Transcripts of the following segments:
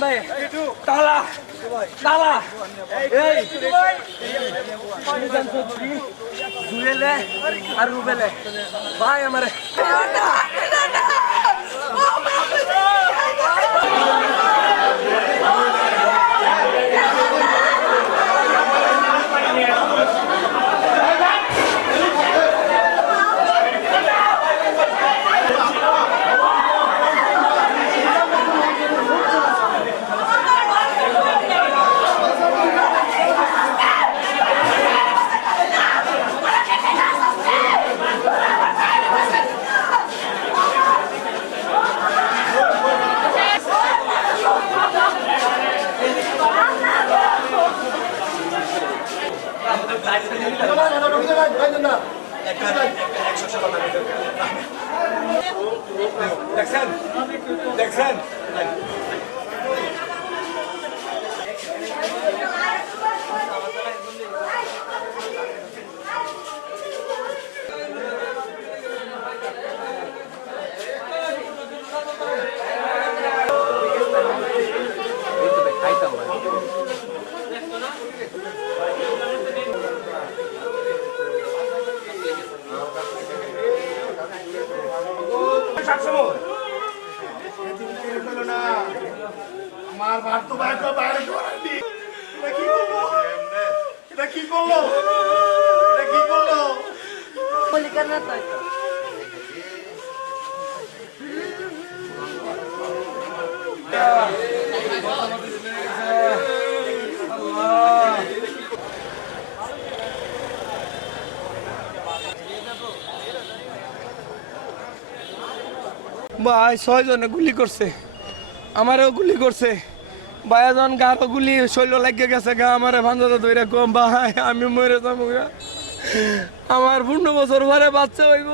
ভাই। তালা তালা এই। জুয়েলে আর রুবেলে। ভাই আমার। দেখছেন দেখছেন ভাই ছয় জনে গুলি করছে। আমারও গুলি করছে। ভাইয়াজন গারো গুলি শৈল লাগিয়ে গেছে গা আমারে ভাঞ্জাতে ধরে কম ভাই আমি মরে যাব গা। আমার পূর্ণ বছর পরে বাচ্চা হইব।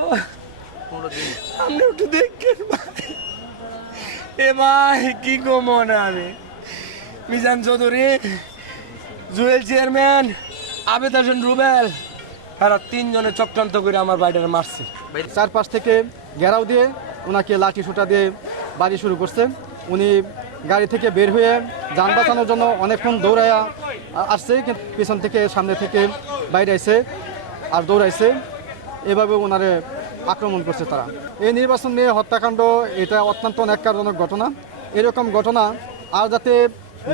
আপনি একটু দেখেন ভাই। এ ভাই কি গো মনে আমি? মিজান চৌধুরী জুয়েল চেয়ারম্যান আবেদ হোসেন রুবেল তারা তিনজনে চক্রান্ত করে আমার বাড়িটা মারছে। চারপাশ থেকে ঘেরাও দিয়ে ওনাকে লাঠি সুটা দিয়ে বাড়ি শুরু করছে। উনি গাড়ি থেকে বের হয়ে যান বাঁচানোর জন্য অনেকক্ষণ দৌড়াইয়া আসছে, কিন্তু পিছন থেকে, সামনে থেকে বাইরে আইছে আর দৌড়াইছে। এভাবে ওনারে আক্রমণ করছে তারা। এই নির্বাচন নিয়ে হত্যাকাণ্ড, এটা অত্যন্ত ন্যাক্কারজনক ঘটনা। এরকম ঘটনা আর যাতে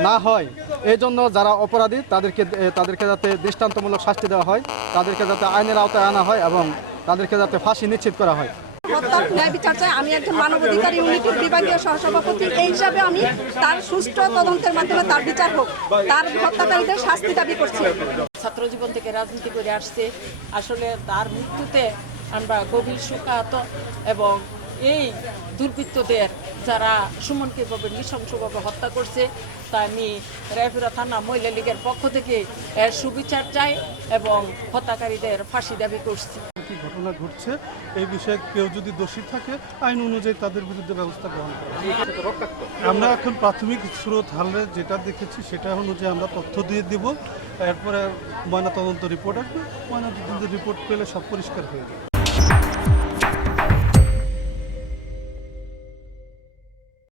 না হয় এই জন্য যারা অপরাধী, তাদেরকে তাদেরকে যাতে দৃষ্টান্তমূলক শাস্তি দেওয়া হয়, তাদেরকে যাতে আইনের আওতায় আনা হয় এবং তাদেরকে যাতে ফাঁসি নিশ্চিত করা হয়। হত্যার ন্যায় বিচার চাই। আমি একজন মানবাধিকার ইউনিটির বিভাগীয় সহসভাপতি। এই হিসাবে আমি তার সুষ্ঠু তদন্তের মাধ্যমে তার বিচার হোক, তার হত্যাকারীদের শাস্তি দাবি করছি। ছাত্র জীবন থেকে রাজনীতি করে আসছে। আসলে তার মৃত্যুতে আমরা গভীর শোকাহত এবং এই দুর্বৃত্তদের যারা সুমনকে এভাবে নৃশংসভাবে হত্যা করছে, তা আমি রায়পুরা থানা মহিলা লীগের পক্ষ থেকে সুবিচার চাই এবং হত্যাকারীদের ফাঁসি দাবি করছি। কি ঘটনা ঘটছে, এই বিষয়ে কেউ যদি দোষী থাকে, আইন অনুযায়ী তাদের বিরুদ্ধে ব্যবস্থা গ্রহণ করা আমরা এখন প্রাথমিক স্রোত হালে যেটা দেখেছি, সেটা অনুযায়ী আমরা তথ্য দিয়ে দিব, এরপরে ময়নাতদন্ত রিপোর্ট আসবে। ময়নাতদন্ত রিপোর্ট পেলে সব পরিষ্কার হয়ে যাবে।